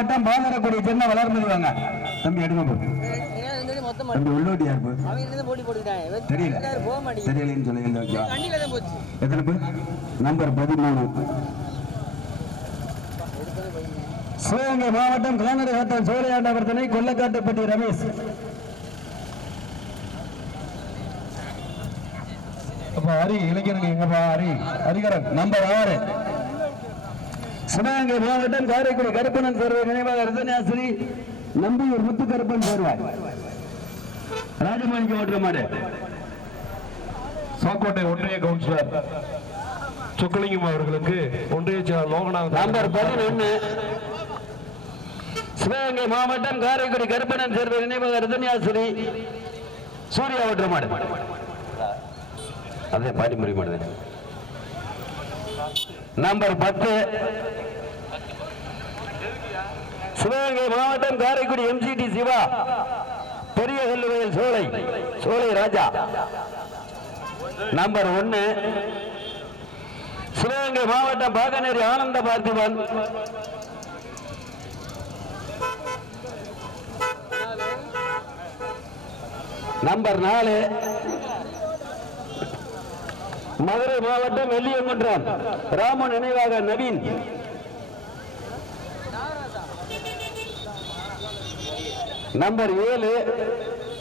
மாவட்டம் பாதரக்கூடிய பெண்ணை வளர்ந்துருவாங்க. தம்பி எடுங்க போ. தம்பி யார் போ தெரியல. தெரியலன்னு சொல்லி எத்தனை பேர்? நம்பர் பதிமூணு. சிவகங்கை மாவட்டம் கானடி வட்டம் சோழையாண்டவர்த்தனை கொல்லக்காட்டுப்பட்டி ரமேஷ். அப்பா ஹரி இளைஞர்கள் எங்கப்பா ஹரி? ஹரிகரன் நம்பர் ஆறு. சிவகங்கை மாவட்டம் காரைக்குடி கருப்பணன் சேர்வை நினைவாக ரத்தனாசிரி நம்பியூர் முத்துக்கருப்பன் சேர்வாய் ராஜமாணிக்க ஓட்டுற மாடு சாக்கோட்டை ஒன்றிய கவுன்சிலர் சொக்கலிங்கம் அவர்களுக்கு ஒன்றிய செயலர் லோகநாதன் நம்பர் பதினொன்னு. சிவகங்கை மாவட்டம் காரைக்குடி கருப்பணன் சேர்வை நினைவாக ரத்தன்யாசிரி சூர்யா ஓட்டுற மாடு அதே பாடி முறை மாடு நம்பர் பத்து. சிவகங்கை மாவட்டம் காரைக்குடி எம்சிடி சிவா. பெரிய கல்லுவையில் சோலை. சோலை ராஜா. நம்பர் ஒன்னு. சிவகங்கை மாவட்டம் பாகநேரி ஆனந்த பார்த்திபன். நம்பர் நாலு. மதுரை மாவட்டம் வெள்ளியங்குன்றம். ராமன் நினைவாக நவீன். நம்பர் ஏழு.